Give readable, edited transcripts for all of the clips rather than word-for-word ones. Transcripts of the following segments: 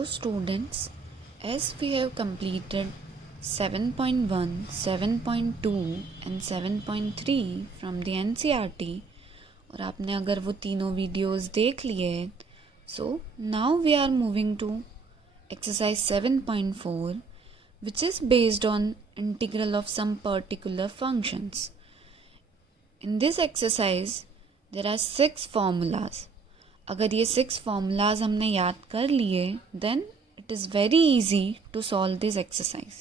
So students, as we have completed 7.1, 7.2 and 7.3 from the NCERT और आपने अगर वो तीनों वीडियोस देख लिए so now we are moving to exercise 7.4 which is based on integral of some particular functions. In this exercise there are 6 formulas. अगर ये 6 formulas हमने याद कर लिए then it is very easy to solve this exercise.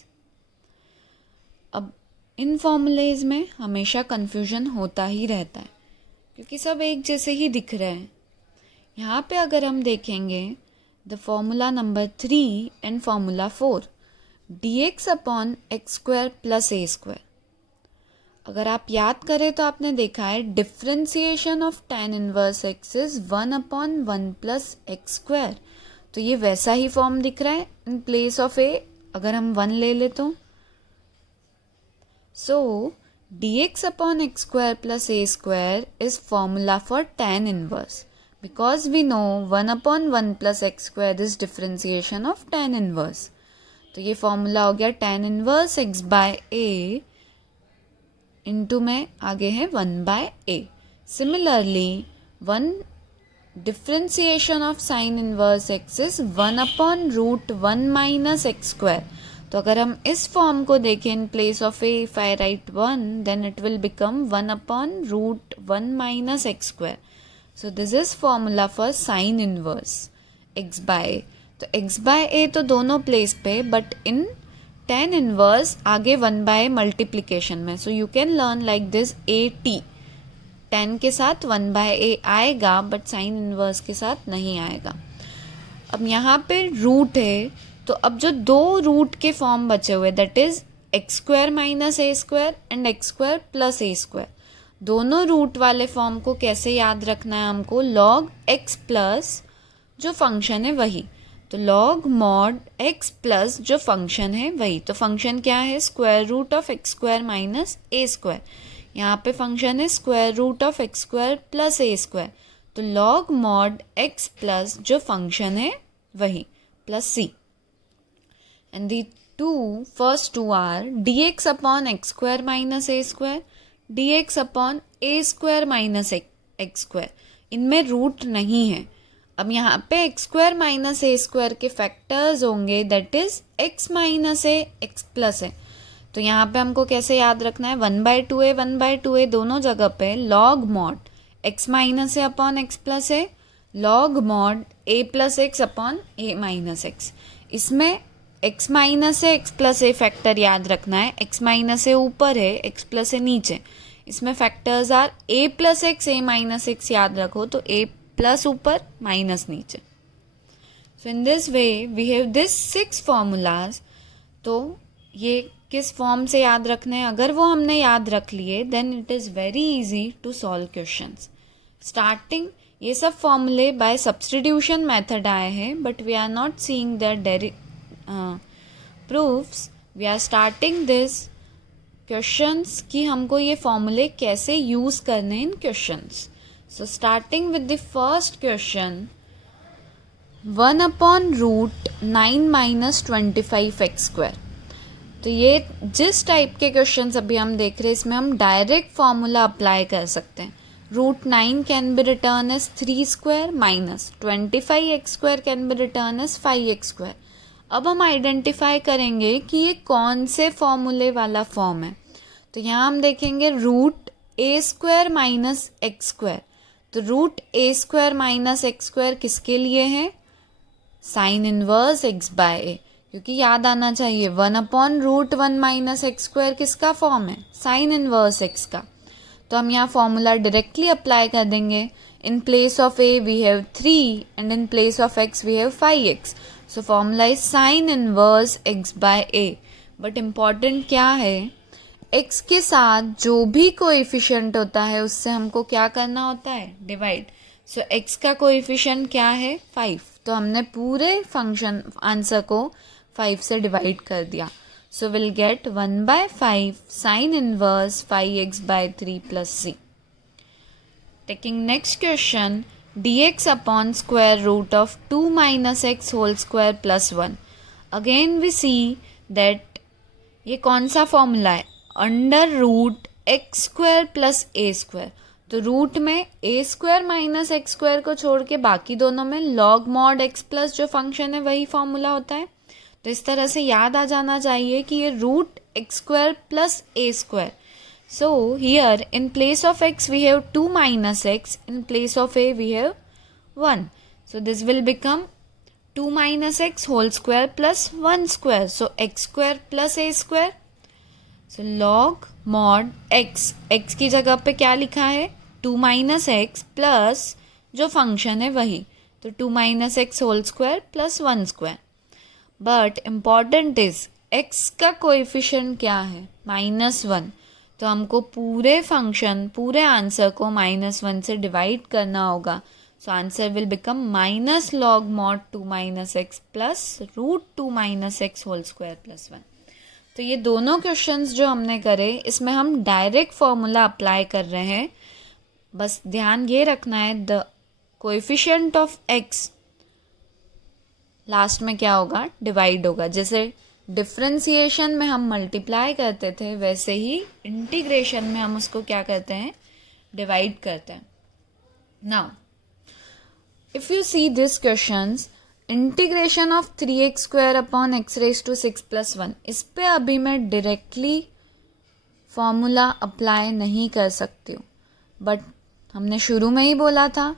अब इन formulas में हमेशा confusion होता ही रहता है क्योंकि सब एक जैसे ही दिख रहे हैं. यहाँ पे अगर हम देखेंगे the formula number 3 and formula 4 dx upon x square plus a square. अगर आप याद करें तो आपने देखा है differentiation of tan inverse x is 1/1 plus x square. तो ये वैसा ही फॉर्म दिख रहा है इन प्लेस ऑफ a. अगर हम 1 ले ले तो सो dx upon x square plus a square is formula for tan inverse because we know 1/1 plus x square is differentiation of tan inverse. तो ये फॉर्मूला हो गया tan inverse x by a into में आगे है 1/a. Similarly 1 differentiation of sine inverse x is 1/√1 minus x square. तो अगर हम इस फॉर्म को देखें in place of a if I write 1 then it will become 1/√1 minus x square. So this is formula for sine inverse x by a. तो x by a तो दोनों place पे बट इन tan इनवर्स आगे 1/a multiplication में. So you can learn like this a/t. tan के साथ 1/a आएगा but sine inverse के साथ नहीं आएगा. अब यहाँ पे रूट है तो अब जो दो रूट के फॉर्म बचे हुए that is x square minus a square and x square plus a square. दोनों रूट वाले फॉर्म को कैसे याद रखना है हमको लॉग एक्स प्लस जो फंक्शन है वही. तो लॉग मॉड एक्स प्लस जो फंक्शन है वही. तो फंक्शन क्या है square root of x square minus a square. यहाँ पे फंक्शन है square root of x square plus a square. तो लॉग मॉड एक्स प्लस जो फंक्शन है वही plus c. And the first two are d x upon x square minus a square d x upon a square minus x square. इनमें root नहीं है. अब यहाँ पे x square minus a square के फैक्टर्स होंगे that is x minus a x plus a. तो यहाँ पे हमको कैसे याद रखना है 1/2a 1/2a दोनों जगह पे लॉग मॉड एक्स माइनस ए अपॉन एक्स प्लस ए लॉग मॉड ए प्लस एक्स अपॉन ए माइनस एक्स. इसमें x minus a x plus A factor याद रखना है. एक्स माइनस ए ऊपर है एक्स प्लस ए नीचे. इसमें factors are a plus x a minus x याद रखो तो ए प्लस ऊपर माइनस नीचे. So in this way we have this 6 formulas. तो ये किस फॉर्म से याद रखने हैं अगर वो हमने याद रख लिए then it is very easy to solve questions. Starting ये सब फॉर्मूले बाय सब्स्टिट्यूशन मेथड आए हैं but we are not seeing their proofs. We are starting this questions कि हमको ये फॉर्मूले कैसे यूज़ करने हैं in questions. So starting with the first question 1/√9 minus 25 x square. तो ये जिस टाइप के क्वेश्चंस अभी हम देख रहे हैं इसमें हम डायरेक्ट फॉर्मूला अप्लाई कर सकते हैं. √9 can be written as 3 square minus 25 x square can be written as 5x square. अब हम आइडेंटिफाई करेंगे कि ये कौन से फॉर्मूले वाला फॉर्म है. तो यहाँ हम देखेंगे √a square minus x square. तो √a square minus x square किसके लिए है sine inverse x by a. क्योंकि याद आना चाहिए 1/√1 माइनस एक्स स्क्वायर किसका फॉर्म है साइन इनवर्स x का. तो हम यहाँ फॉर्मूला डायरेक्टली अप्लाई कर देंगे. In place of a we have 3 and in place of x we have 5x. So formula is sine inverse x by a. But important क्या है x के साथ जो भी कोएफिशिएंट होता है उससे हमको क्या करना होता है डिवाइड. सो x का कोएफिशिएंट क्या है 5. तो हमने पूरे फंक्शन आंसर को 5 से डिवाइड कर दिया. So will get 1/5 sine inverse 5x by 3 plus c. Taking next question dx upon square root of 2 minus x whole square plus 1. Again we see that ये कौन सा फॉर्मूला है, under root x square plus a square. तो root में a square minus x square को छोड़ के बाकी दोनों में लॉग मॉड एक्स प्लस जो फंक्शन है वही फॉर्मूला होता है. तो इस तरह से याद आ जाना चाहिए कि ये root x square plus a square. So here in place of x we have 2 minus x, in place of a we have 1. So this will become 2 minus x whole square plus 1 square. So x square plus a square. So log mod x, x की जगह पे क्या लिखा है, 2 minus x plus जो function है वही, तो 2 minus x whole square plus 1 square. But important is x का कोएफिशिएंट क्या है, -1. तो हमको पूरे फंक्शन, पूरे आंसर को -1 से डिवाइड करना होगा. So answer will become minus log mod 2 minus x plus root 2 minus x whole square plus 1. तो ये दोनों क्वेश्चंस जो हमने करे इसमें हम डायरेक्ट फॉर्मूला अप्लाई कर रहे हैं. बस ध्यान ये रखना है, the coefficient of x last में क्या होगा, डिवाइड होगा. जैसे डिफ्रेंसिएशन में हम मल्टीप्लाई करते थे वैसे ही इंटीग्रेशन में हम उसको क्या करते हैं, डिवाइड करते हैं. Now if you see this questions, integration of 3x square upon x raise to 6 plus 1, इस पे अभी मैं डायरेक्टली फॉर्मूला अप्लाई नहीं कर सकती हूँ. बट हमने शुरू में ही बोला था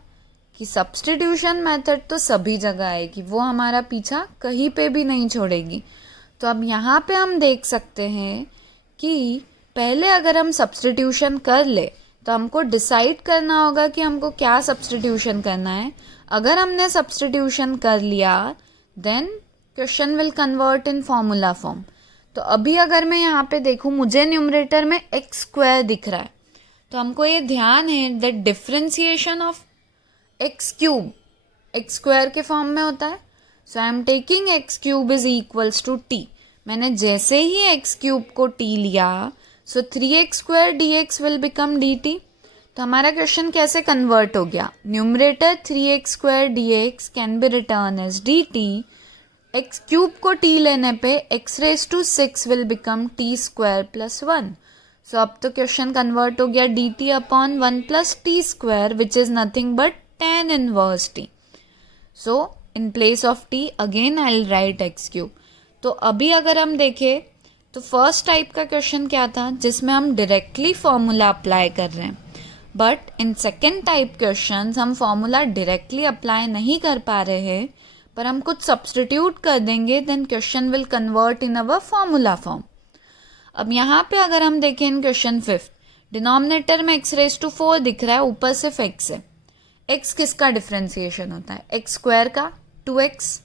कि सब्स्टिट्यूशन मेथड तो सभी जगह आएगी, वो हमारा पीछा कहीं पे भी नहीं छोड़ेगी. तो अब यहाँ पे हम देख सकते हैं कि पहले अगर हम सब्स्टिट्यूशन कर ले तो हमको डिसाइड करना होगा कि हमको क्या सब्स्टिट्यूशन करना है. अगर हमने सब्स्टिट्यूशन कर लिया then question will convert in formula form. तो अभी अगर मैं यहाँ पे देखूँ, मुझे न्यूमरेटर में एक्स स्क्वायर दिख रहा है, तो हमको ये ध्यान है that differentiation of x cube x square के फॉर्म में होता है. So I am taking x cube is equals to t. मैंने जैसे ही एक्स क्यूब को टी लिया, सो 3x square d x will become d t. तो हमारा क्वेश्चन कैसे कन्वर्ट हो गया, numerator 3x square d x can be written as d t. X cube को टी लेने पे x raise to 6 will become T square plus 1. सो अब तो क्वेश्चन कन्वर्ट हो गया D T upon 1 plus T square which is nothing but tan inverse T. So in place of t again I will write x cube. तो अभी अगर हम देखें तो फर्स्ट टाइप का क्वेश्चन क्या था, जिसमें हम डायरेक्टली फॉर्मूला अप्लाई कर रहे हैं. But in second type question हम फॉर्मूला डायरेक्टली अप्लाई नहीं कर पा रहे हैं, पर हम कुछ सब्सटीट्यूट कर देंगे, then question will convert in our formula form. अब यहाँ पे अगर हम देखें इन क्वेश्चन 5, डिनोमिनेटर में x रेज टू 4 दिख रहा है, ऊपर सिर्फ x है. x किसका डिफ्रेंसिएशन होता है, एक्स स्क्वायर का, 2x.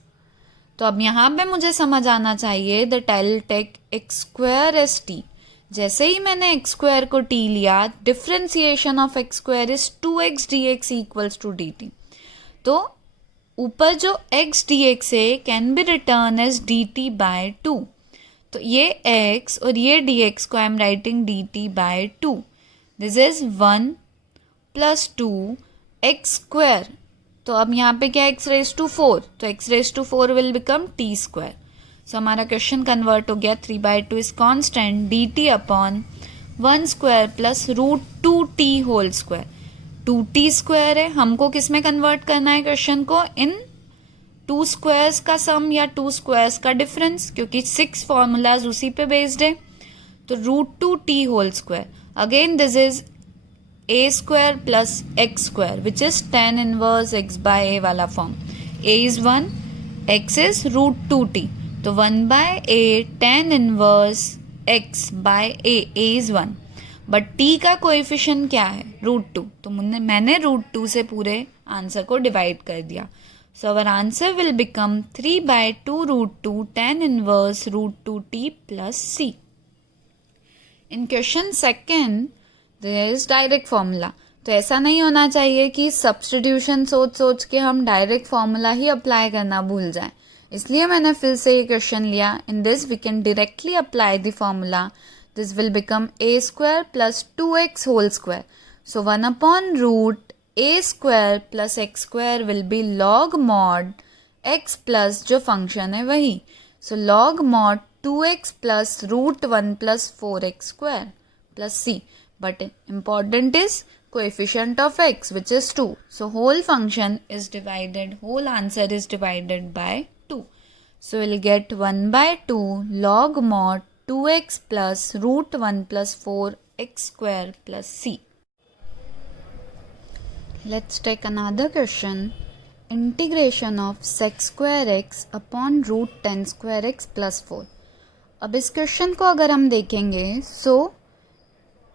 तो अब यहाँ पे मुझे समझ आना चाहिए that I will take x square as t. जैसे ही मैंने एक्स स्क्वायर को t लिया, differentiation of x square is 2x dx equals to dt. तो ऊपर जो x dx है can be written as dt by 2. तो ये x और ये dx को I am writing dt by 2. This is 1 plus 2 x square. तो अब यहाँ पे क्या x रेज टू 4, तो x raise to 4 will become t square. So हमारा क्वेश्चन कन्वर्ट हो गया 3/2 is constant dt upon 1 square plus root 2t whole square. 2t square है, हमको किस में कन्वर्ट करना है क्वेश्चन को, इन 2 स्क्वायर्स का सम या 2 स्क्वायर्स का डिफरेंस, क्योंकि 6 फॉर्मूलाज उसी पे बेस्ड है. तो root 2t whole square, again this is a square plus x square which is tan inverse x by a वाला फॉर्म. a is 1, x is root 2t. तो 1 by a tan inverse x by a is 1. But t का coefficient क्या है, root 2. तो मैंने root 2 से पूरे आंसर को डिवाइड कर दिया. So our answer will become 3/2 root 2 tan inverse root 2t plus c. In question second there is direct formula. तो ऐसा नहीं होना चाहिए कि सब्स्टिट्यूशन सोच सोच के हम डायरेक्ट फॉर्मूला ही अप्लाई करना भूल जाएं. इसलिए मैंने फिर से ये क्वेश्चन लिया. In this we can directly apply the formula. This will become a square plus 2x whole square. So 1 upon root a square plus x square will be log mod x plus जो function है वही. So log mod 2x plus root 1 plus 4x square plus c. But important is coefficient of x, which is 2. So whole function is divided, whole answer is divided by 2. So we'll get 1 by 2 log mod 2x plus root 1 plus 4x square plus c. Let's take another question. Integration of sec square x upon root 10 square x plus 4. अब इस question को अगर हम देखेंगे, so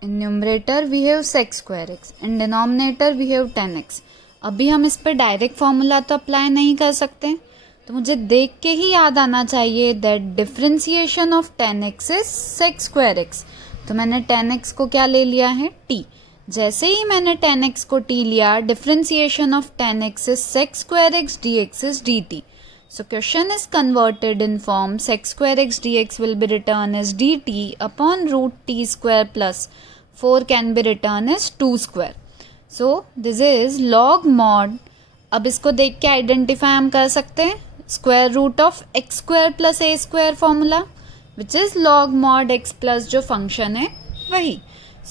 in numerator we have sec square x, in denominator we have 10x. अभी हम इस पर डायरेक्ट फॉर्मूला तो अप्लाई नहीं कर सकते, तो मुझे देख के ही याद आना चाहिए that differentiation of 10x is sec square x. तो मैंने 10x को क्या ले लिया है, t. जैसे ही मैंने 10x को t लिया, differentiation of 10x is sec square x dx is dt. So question is converted in form sec square x dx will be written as dt upon root t square plus 4 can be written as 2 square. So this is log mod. अब इसको देख के identify हम कर सकते हैं square root of x square plus a square formula, which is log mod x plus जो function है वही.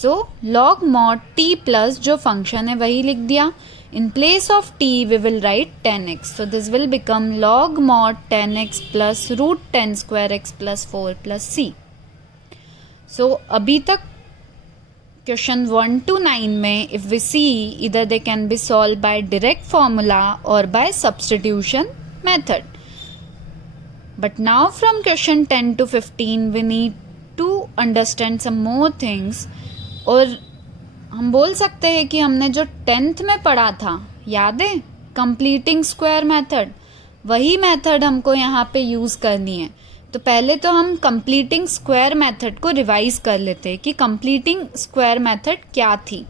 So log mod t plus जो फंक्शन है वही लिख दिया. In place of t we will write 10x. So this will become log mod 10x plus root 10 square x plus 4 plus c. So अभी तक question 1 to 9 में if we see either they can be solved by direct formula or by substitution method. But now from question 10 to 15 we need to understand some more things. और हम बोल सकते हैं कि हमने जो 10th में पढ़ा था, याद है, कंप्लीटिंग स्क्वायर मेथड, वही मेथड हमको यहाँ पे यूज़ करनी है. तो पहले तो हम कंप्लीटिंग स्क्वायर मेथड को रिवाइज कर लेते हैं कि कंप्लीटिंग स्क्वायर मेथड क्या थी.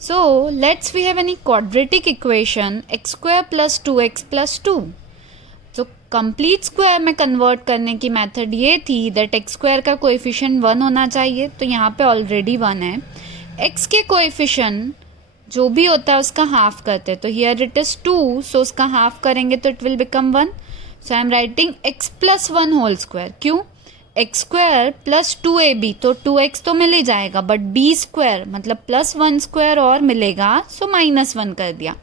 So let's we have any quadratic equation x square plus 2x plus 2. तो कंप्लीट स्क्वायर में कन्वर्ट करने की मेथड ये थी दैट एक्स स्क्वायर का कोएफिशिएंट 1 होना चाहिए. तो यहाँ पे ऑलरेडी 1 है. x के कोएफिशिएंट जो भी होता है उसका हाफ करते हैं, तो हियर इट इज 2, सो उसका हाफ करेंगे तो it will become 1. So I am writing x plus 1 whole square. क्यों, एक्स स्क्वायर प्लस 2ab, तो 2x तो मिल ही जाएगा, बट b स्क्वायर मतलब प्लस 1 स्क्वायर और मिलेगा, सो माइनस 1 कर दिया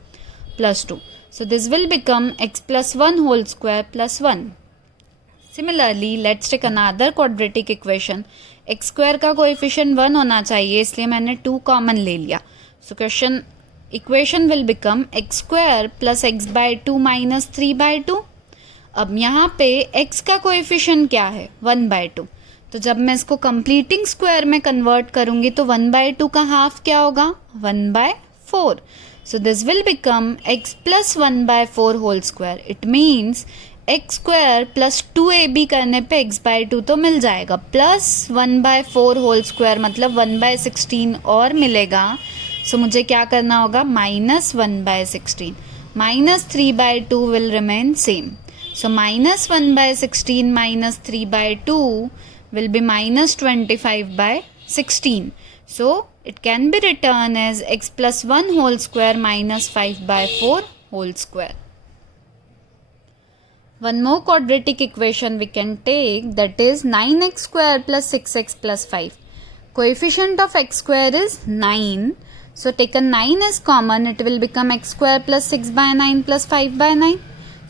plus 2. So this will become x plus 1 whole square plus 1. Similarly let's take another quadratic equation. X square का कोएफिशिएंट 1 होना चाहिए, इसलिए मैंने 2 कॉमन ले लिया. So question equation will become x square plus x by 2 minus 3 by 2. अब यहाँ पे x का कोएफिशिएंट क्या है, 1 बाई 2. तो जब मैं इसको कंप्लीटिंग स्क्वायर में कन्वर्ट करूँगी तो 1 बाई 2 का हाफ क्या होगा, 1 by 4. So this will become x plus 1 by 4 whole square. It means x square plus 2ab करने पे x बाई 2 तो मिल जाएगा, प्लस 1 बाई 4 होल स्क्वायर मतलब 1 बाई 16 और मिलेगा. सो मुझे क्या करना होगा, minus 1 by 16. Minus 3 by 2 will remain same. So minus 1 by 16 minus 3 by 2 will be minus 25 by 16. So it can be written as x plus 1 whole square minus 5 by 4 whole square. One more quadratic equation we can take, that is 9x square plus 6x plus 5. Coefficient of x square is 9. So taken 9 as common, it will become x square plus 6 by 9 plus 5 by 9.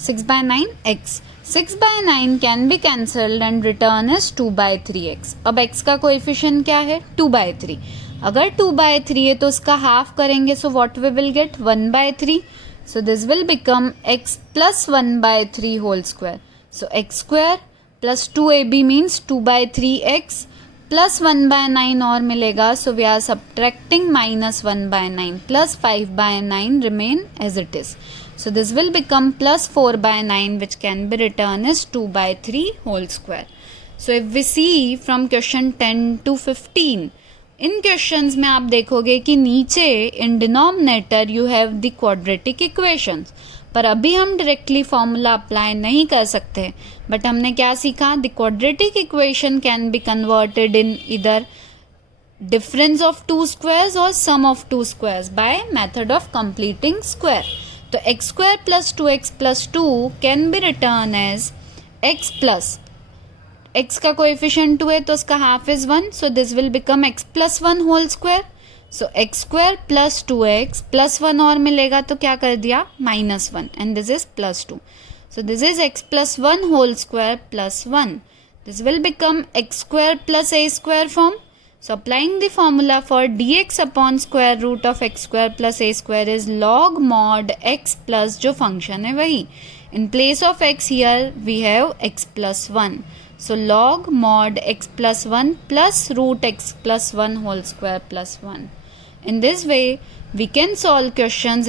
6 by 9 x. 6 by 9 can be cancelled and return as 2 by 3x. अब x का coefficient क्या है, 2 by 3. अगर 2 by 3 है तो उसका half करेंगे, so what we will get, 1 by 3. So this will become x plus 1 by 3 whole square. So x square plus 2ab means 2 by 3x plus 1 by 9 और मिलेगा. So we are subtracting minus 1 by 9 plus 5 by 9 remain as it is. So this will become plus 4 by 9 which can be written as 2 by 3 whole square. So if we see from question 10 to 15, in questions में आप देखोगे कि नीचे in denominator you have the quadratic equations, पर अभी हम directly formula apply नहीं कर सकते. बट हमने क्या सीखा, the quadratic equation can be converted in इधर difference of two squares or sum of two squares by method of completing square. तो x square plus 2x plus 2 can be written as x plus x का coefficient 2 है तो उसका half is 1, so this will become x plus 1 whole square. So x square plus 2x plus 1 और मिलेगा तो क्या कर दिया -1 and this is plus 2. So this is x plus 1 whole square plus 1. This will become x square plus a square form. So applying the formula for dx upon square root of x square plus a square is log mod x plus जो function है वही. In place of x here we have x plus 1. So log mod x plus 1 plus root x plus 1 whole square plus 1. In this way we can solve questions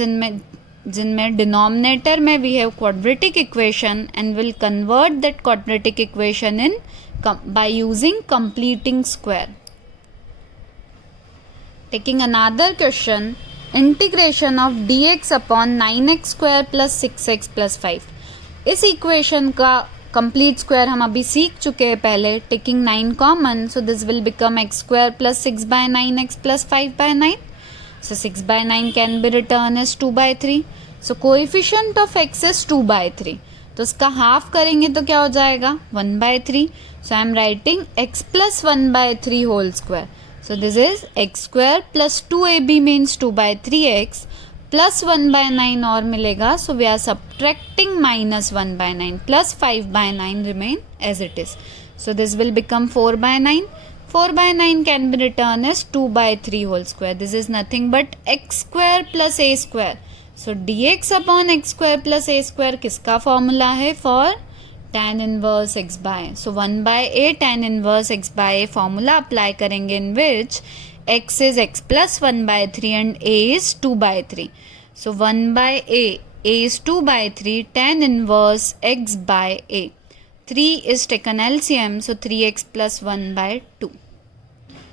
जिनमें denominator में we have quadratic equation and will convert that quadratic equation in by using completing square. Taking another question, integration of dx upon 9x square plus 6x plus 5. इस equation का complete square हम अभी सीख चुके हैं पहले. Taking 9 common, so this will become x square plus 6 by 9x plus 5 by 9. So 6 by 9 can be written as 2 by 3. So coefficient of x is 2 by 3. तो इसका हाफ करेंगे तो क्या हो जाएगा 1 by 3. So I am writing x plus 1 by 3 whole square. So this is x square plus 2ab means 2 by 3x plus 1 by 9 और मिलेगा. So we are subtracting minus 1 by 9 plus 5 by 9 remain as it is. So this will become 4 by 9. 4 by 9 can be written as 2 by 3 whole square. This is nothing but x square plus a square. So dx upon x square plus a square किसका formula है for tan inverse x by. So 1 by a tan inverse x by a formula apply करेंगे in which x is x plus 1 by 3 and a is 2 by 3. So 1 by a is 2 by 3 tan inverse x by a. 3 is taken LCM, so 3x plus 1 by 2.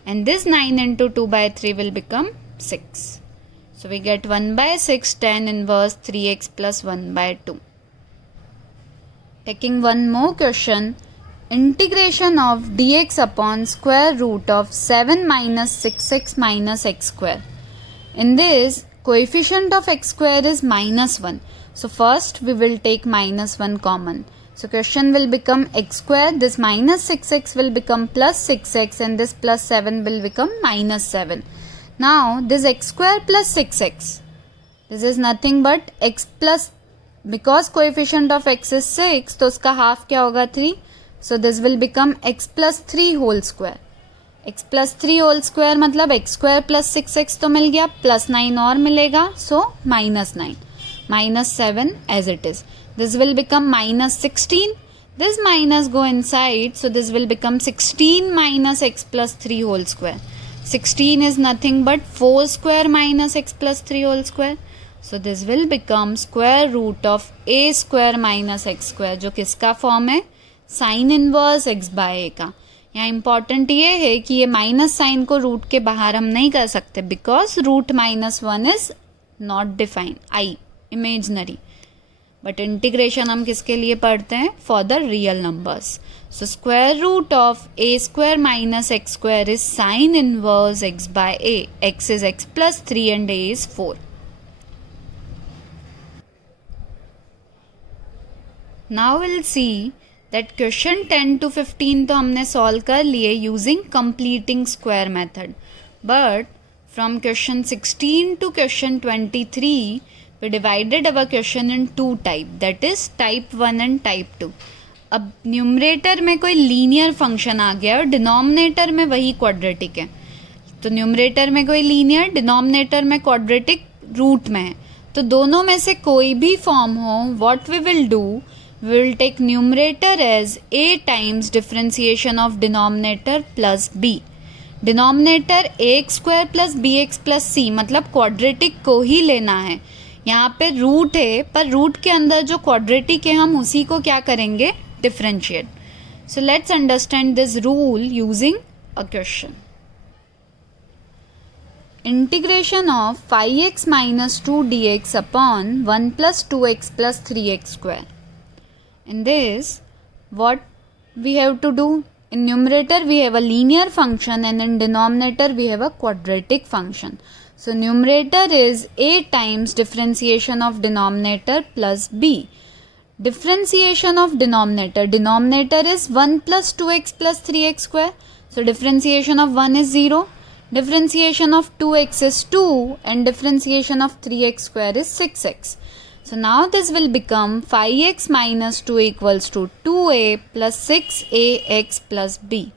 And this 9 into 2 by 3 will become 6. So we get 1 by 6 tan inverse 3x plus 1 by 2. Taking one more question, integration of dx upon square root of 7 minus 6x minus x square. In this, coefficient of x square is -1. So first we will take -1 common. So question will become x square, this minus 6x will become plus 6x and this plus 7 will become -7. Now this x square plus 6x, this is nothing but x plus, because coefficient of x is 6 तो उसका half क्या होगा 3. So this will become x plus 3 whole square. x plus 3 whole square मतलब x square plus 6x तो मिल गया, plus 9 और मिलेगा, so -9 -7 as it is. This will become minus 16. This minus go inside, so this will become 16 minus x plus 3 whole square. 16 is nothing but 4 square minus x plus 3 whole square. So this will become square root of a square minus x square, जो किसका form है sin inverse x by a का. यहाँ important ये है कि ये minus sign को रूट के बाहर हम नहीं कर सकते because root -1 is not defined, I imaginary. But integration हम किसके लिए पढ़ते हैं for the real numbers. So square root of a square minus x square is sine inverse x by a. X is x plus 3 and a is 4. Now will see that question 10 to 15 तो हमने solve कर लिए using completing square method. But from question 16 to question 23 we divided our question in two type, that is type 1 and type 2. अब numerator में कोई linear function आ गया और denominator में वही क्वाड्रेटिक है. तो न्यूमरेटर में कोई लीनियर, डिनोमिनेटर में क्वाड्रेटिक रूट में है. तो दोनों में से कोई भी फॉर्म हो, what we will do, we will take numerator as a times differentiation of denominator plus b. Denominator ax square plus bx plus c, मतलब क्वाड्रेटिक को ही लेना है. यहाँ पे रूट है पर रूट के अंदर जो क्वाड्रेटिक है हम उसी को क्या करेंगे differentiate. So let's understand this rule using a question. Integration of 5x minus 2 dx upon 1 plus 2x plus 3x square. In this what we have to do, in numerator we have a linear function and in denominator we have a quadratic function. So numerator is a times differentiation of denominator plus b. Differentiation of denominator. Denominator is 1 plus 2x plus 3x square. So differentiation of 1 is 0. Differentiation of 2x is 2 and differentiation of 3x square is 6x. So now this will become 5x minus 2 equals to 2a plus 6ax plus b.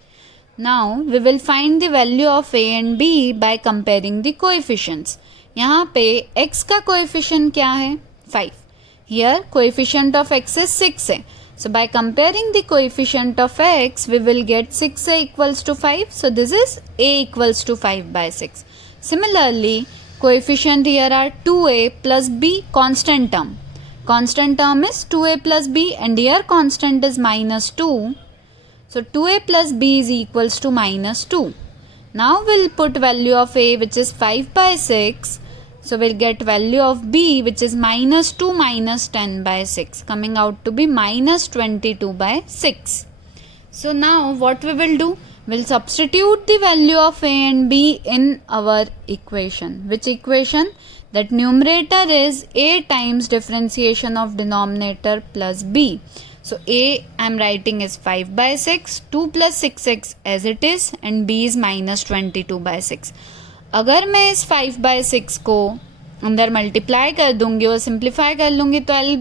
Now we will find the value of a and b by comparing the coefficients. यहाँ पे x का coefficient क्या है? 5. Here coefficient of x is 6 है. So by comparing the coefficient of x, we will get 6a equals to 5. So this is a equals to 5 by 6. Similarly, coefficient here are 2a plus b, constant term. Constant term is 2a plus b and here constant is minus 2. So 2a plus b is equals to minus 2. Now we'll put value of a which is 5 by 6. So we'll get value of b which is minus 2 minus 10 by 6 coming out to be minus 22 by 6. So now what we will do? We'll substitute the value of a and b in our equation. Which equation? That numerator is a times differentiation of denominator plus b. So a I am writing is 5 by 6, 2 plus 6x as it is and b is minus 22 by 6. अगर मैं इस 5 by 6 को अंदर multiply कर दूंगी और simplify कर लूँगी तो आई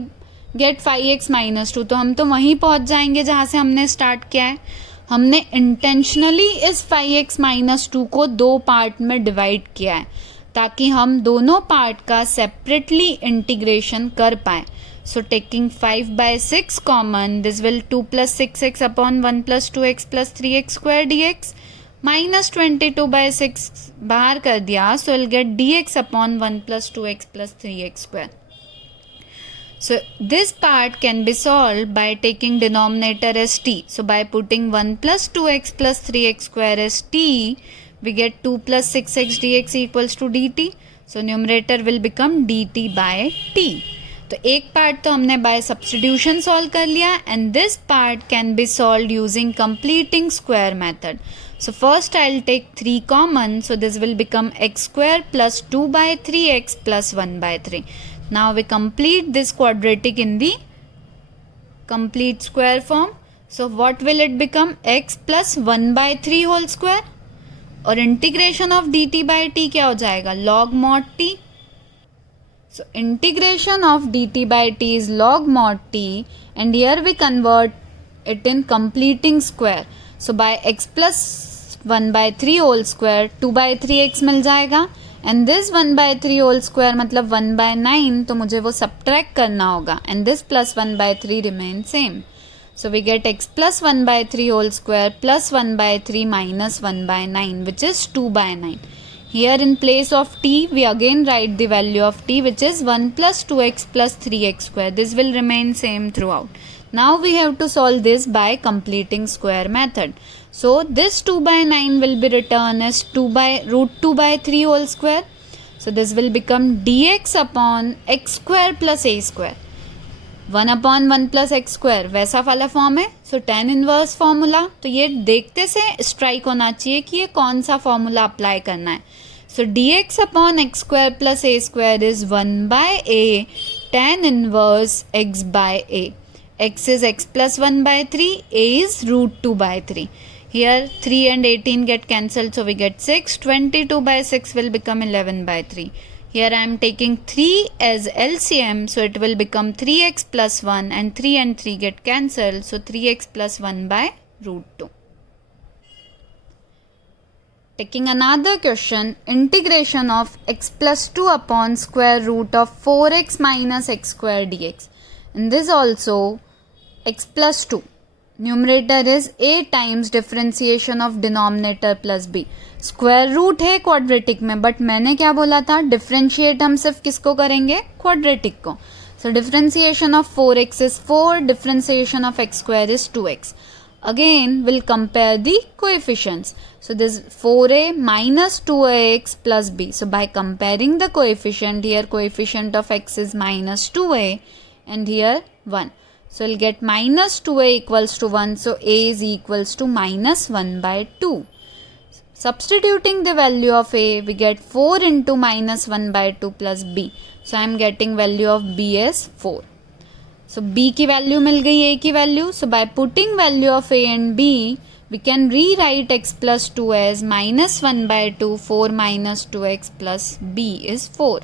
गेट 5x माइनस 2. तो हम तो वहीं पहुँच जाएंगे जहाँ से हमने स्टार्ट किया है. हमने इंटेंशनली इस 5x माइनस 2 को दो पार्ट में डिवाइड किया है ताकि हम दोनों पार्ट का सेपरेटली इंटीग्रेशन कर पाए. So taking 5 by 6 common, this will 2 plus 6x upon 1 plus 2x plus 3x square dx. Minus 22 by 6 बाहर कर दिया, so we'll get dx upon 1 plus 2x plus 3x square. So this part can be solved by taking denominator as t. So by putting 1 plus 2x plus 3x square as t, we get 2 plus 6x dx equals to dt. So numerator will become dt by t. तो एक part तो हमने bye substitution solve कर लिया and this part can be solve using completing square method. So first I'll take 3 common, so this will become x square plus 2 by 3x plus 1 by 3. Now we complete this quadratic in the complete square form. So what will it become? X plus 1 by 3 whole square और integration of dt by t क्या हो जाएगा? Log mod t. So integration of dt by t is log mod t and here we convert it in completing square. So by x plus 1 by 3 whole square 2 by 3x मिल जाएगा and this 1 by 3 whole square मतलब 1 by 9 तो मुझे वो subtract करना होगा and this plus 1 by 3 remains same. So we get x plus 1 by 3 whole square plus 1 by 3 minus 1 by 9 which is 2 by 9. Here in place of t we again write the value of t which is 1 plus 2x plus 3x square. This will remain same throughout. Now we have to solve this by completing square method. So this 2 by 9 will be written as 2 by root 2 by 3 whole square. So this will become dx upon x square plus a square. 1 upon 1 plus x square वैसा वाला form है. So tan inverse formula. तो ये देखते से strike होना चाहिए कि ये कौन सा फॉर्मूला अप्लाई करना है. So dx upon x square plus a square is 1 by a tan inverse x by a. X is x plus 1 by 3, a is root 2 by 3. Here 3 and 18 get cancelled, so we get 6. 22 by 6 will become 11 by 3. Here I am taking 3 as LCM, so it will become 3x plus 1 and 3 and 3 get cancelled, so 3x plus 1 by root 2. Taking another question, integration of x plus 2 upon square root of 4x minus x square dx. In this also x plus 2. Numerator is a times differentiation of denominator plus b. Square root है quadratic में but मैंने क्या बोला था differentiate हम सिर्फ किसको करेंगे क्वाड्रेटिक को. So differentiation of 4x is 4, differentiation of x square is 2x. Again we'll compare the coefficients. So this 4a minus 2ax plus b. So by comparing the coefficient, here coefficient of x is minus 2a and here 1. So we'll get minus 2a equals to 1. So a is equals to minus 1 by 2. Substituting the value of a, we get 4 into minus 1 by 2 plus b. So I am getting value of b as 4. So b की value मिल गई a की value. So by putting value of a and b, we can rewrite x plus 2 as minus 1 by 2, 4 minus 2x plus b is 4.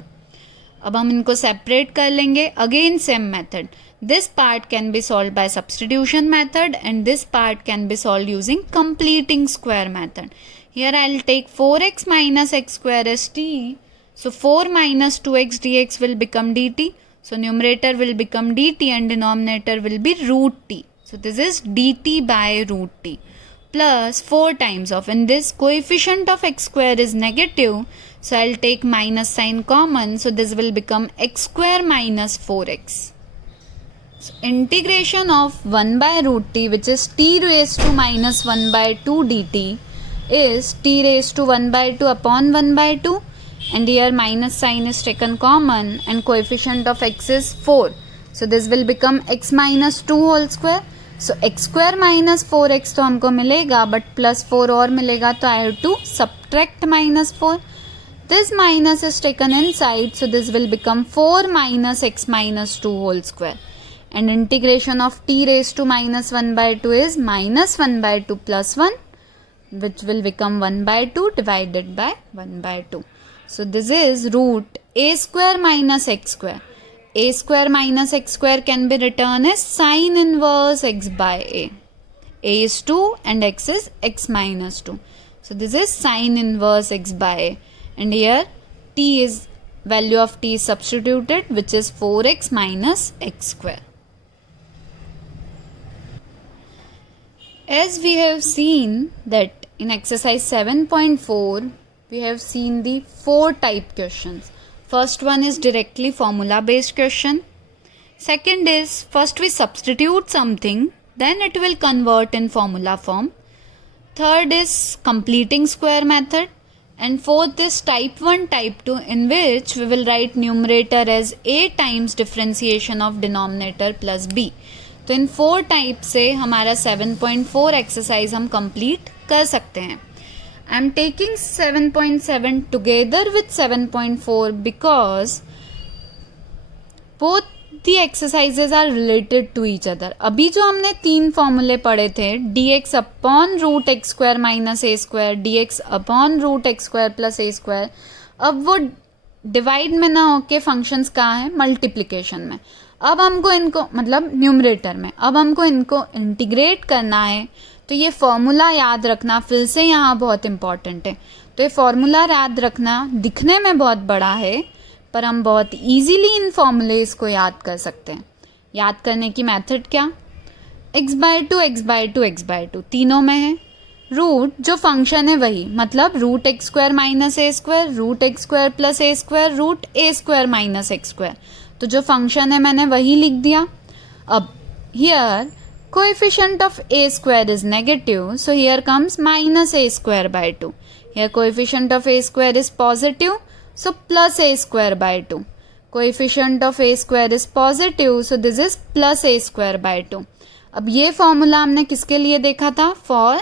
अब हम इनको separate कर लेंगे. Again same method. This part can be solved by substitution method and this part can be solved using completing square method. Here I will take 4x minus x square as t. So 4 minus 2x dx will become dt. So numerator will become dt and denominator will be root t. So this is dt by root t plus 4 times of, and this coefficient of x square is negative. So I will take minus sign common. So this will become x square minus 4x. So integration of 1 by root t, which is t raised to minus 1 by 2 dt, is t raised to 1 by 2 upon 1 by 2, and here minus sign is taken common and coefficient of x is 4. So this will become x minus 2 whole square. So x square minus 4x तो हमको मिलेगा, but plus 4 और मिलेगा, तो I have to subtract minus 4. This minus is taken inside, so this will become 4 minus x minus 2 whole square. And integration of t raised to minus 1 by 2 is minus 1 by 2 plus 1, which will become 1 by 2 divided by 1 by 2. So this is root a square minus x square. A square minus x square can be written as sine inverse x by a. A is 2 and x is x minus 2. So this is sine inverse x by a. And here t is, value of t is substituted, which is 4x minus x square. As we have seen that in exercise 7.4, we have seen the 4 type questions. First one is directly formula based question. Second is, first we substitute something, then it will convert in formula form. Third is completing square method. And fourth is type 1, type 2, in which we will write numerator as a times differentiation of denominator plus b. तो इन 4 type से हमारा 7.4 exercise हम complete कर सकते हैं. I am taking 7.7 together with 7.4 because both the exercises are related to each other. अभी जो हमने 3 फॉर्मूले पढ़े थे, dx upon root x square minus a square, dx upon root x square plus a square, अब वो डिवाइड में ना होके फंक्शंस कहाँ है, मल्टीप्लिकेशन में. अब हमको इनको, मतलब न्यूमरेटर में, अब हमको इनको इंटीग्रेट करना है. तो ये फॉर्मूला याद रखना फिर से यहाँ बहुत इंपॉर्टेंट है. तो ये फॉर्मूला याद रखना दिखने में बहुत बड़ा है, पर हम बहुत इजीली इन फॉर्मूलेज को याद कर सकते हैं. याद करने की मेथड क्या, x by two x by two x by two तीनों में है. रूट जो फंक्शन है वही, मतलब root x square minus a square, root x square plus a square, root a square minus x square. तो जो फंक्शन है मैंने वही लिख दिया. अब here coefficient of a square is negative, so here comes minus a square by 2. Here coefficient of a square is positive, so plus a square by 2. Coefficient of a square is positive, so this is plus a square by 2. अब ये formula हमने किसके लिए देखा था, for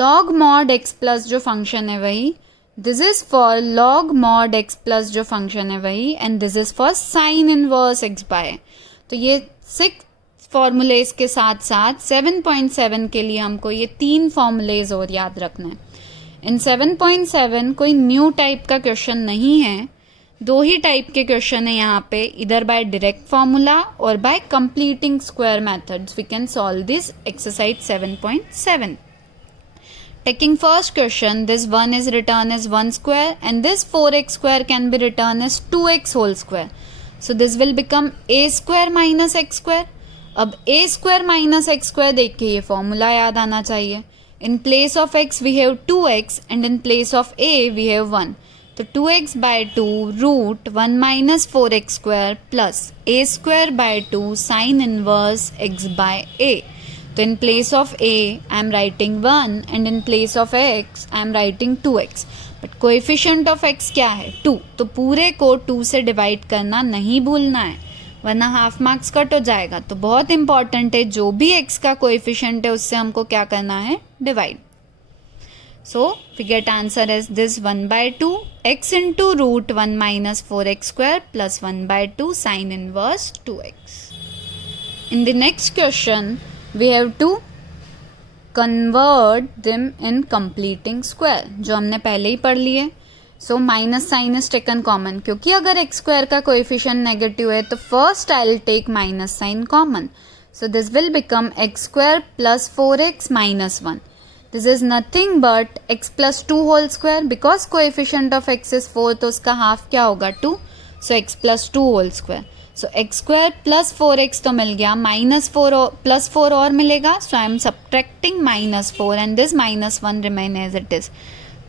log mod x plus जो function है वही. This is for log mod x plus जो फंक्शन है वही, and this is for sine inverse x by. तो ये 6 फॉर्मूलेज के साथ साथ 7.7 के लिए हमको ये 3 फॉर्मूलेज और याद रखना है. इन 7.7 कोई न्यू टाइप का क्वेश्चन नहीं है. 2 ही टाइप के क्वेश्चन है यहाँ पे, इधर बाय डायरेक्ट फॉर्मूला और by completing square methods we can solve this exercise 7.7. टेकिंग first question, this 1 is written as 1 square and this 4x square can be written as 2x whole square. So this will become a square minus x square. अब a square minus x square देख के ये formula याद आना चाहिए. In place of x we have 2x and in place of a we have 1. So 2x by 2 root 1 minus 4x square plus a square by 2 sine inverse x by a. So in place of a I am writing 1 and in place of x I am writing 2x. But coefficient of x क्या है, 2. तो पूरे को 2 से divide करना नहीं भूलना है. वरना हाफ मार्क्स कट हो जाएगा। तो बहुत इंपॉर्टेंट है, जो भी x का कोएफिशिएंट है उससे हमको क्या करना है, divide. So we get answer as this 1/2 x into root 1 minus 4x square plus 1/2 sine inverse 2x. In the next question we have to convert them in completing square, जो हमने पहले ही पढ़ लिए। So minus sign is taken common, क्योंकि अगर x square का coefficient negative है तो first I will take minus sign common. So this will become x square plus 4x minus 1. This is nothing but x plus 2 whole square, because coefficient of x is 4 तो उसका half क्या होगा 2, so x plus 2 whole square. So x square plus 4x तो मिल गया, minus 4 plus 4 और मिलेगा, so I am subtracting minus 4 and this minus 1 remain as it is.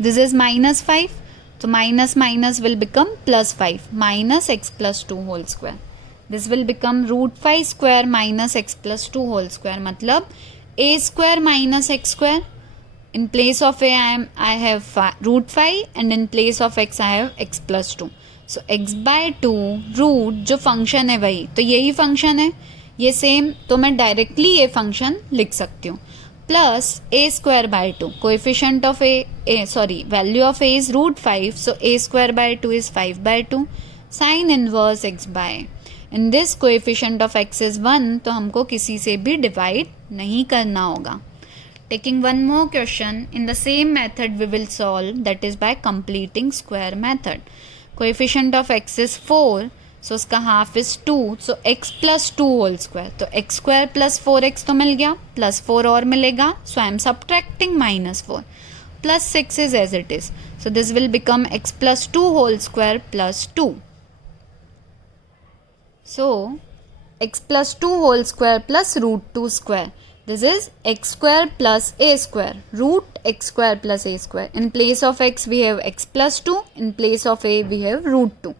This is minus 5, so minus minus will become plus 5 minus x plus 2 whole square. This will become root 5 square minus x plus 2 whole square, मतलब a square minus x square. In place of a I have root 5 and in place of x I have x plus 2. So x by 2 root जो function है वही, तो यही function है, ये same, तो मैं डायरेक्टली ये फंक्शन लिख सकती हूँ, plus a square by 2, coefficient of value of a is root 5, so a square by 2 is 5/2 sine inverse x by, in this coefficient of x is 1, तो हमको किसी से भी डिवाइड नहीं करना होगा। Taking one more question in the same method we will solve, that is by completing square method. Coefficient of x is 4, so उसका half is 2, so x plus 2 whole square, तो x square plus 4x तो मिल गया, plus 4 और मिलेगा, so I am subtracting minus 4, plus 6 is as it is, so this will become x plus 2 whole square plus 2. So x plus 2 whole square plus root 2 square. This is x square plus a square, root x square plus a square. In place of x we have x plus 2, in place of a we have root 2.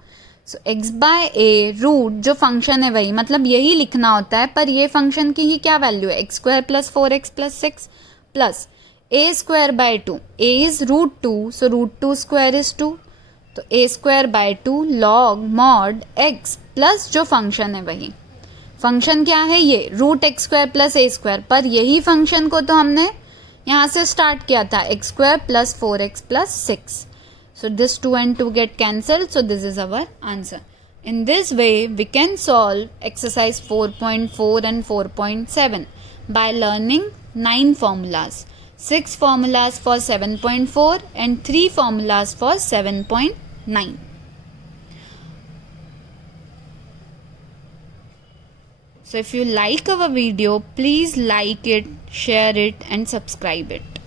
So x by a root जो function है वही, मतलब यही लिखना होता है, पर ये फंक्शन की ही क्या वैल्यू है, x square plus 4x plus 6 plus a square by 2, a is root 2, so root 2 square is 2, तो a square by 2 log mod x plus जो फंक्शन है वही, फंक्शन क्या है ये root x square plus a square, पर यही function को तो हमने यहाँ से स्टार्ट किया था, x square plus 4x plus 6. So this 2 and 2 get cancelled, so this is our answer. In this way we can solve exercise 4.4 and 4.7 by learning 9 formulas, 6 formulas for 7.4 and 3 formulas for 7.9. So if you like our video, please like it, share it and subscribe it.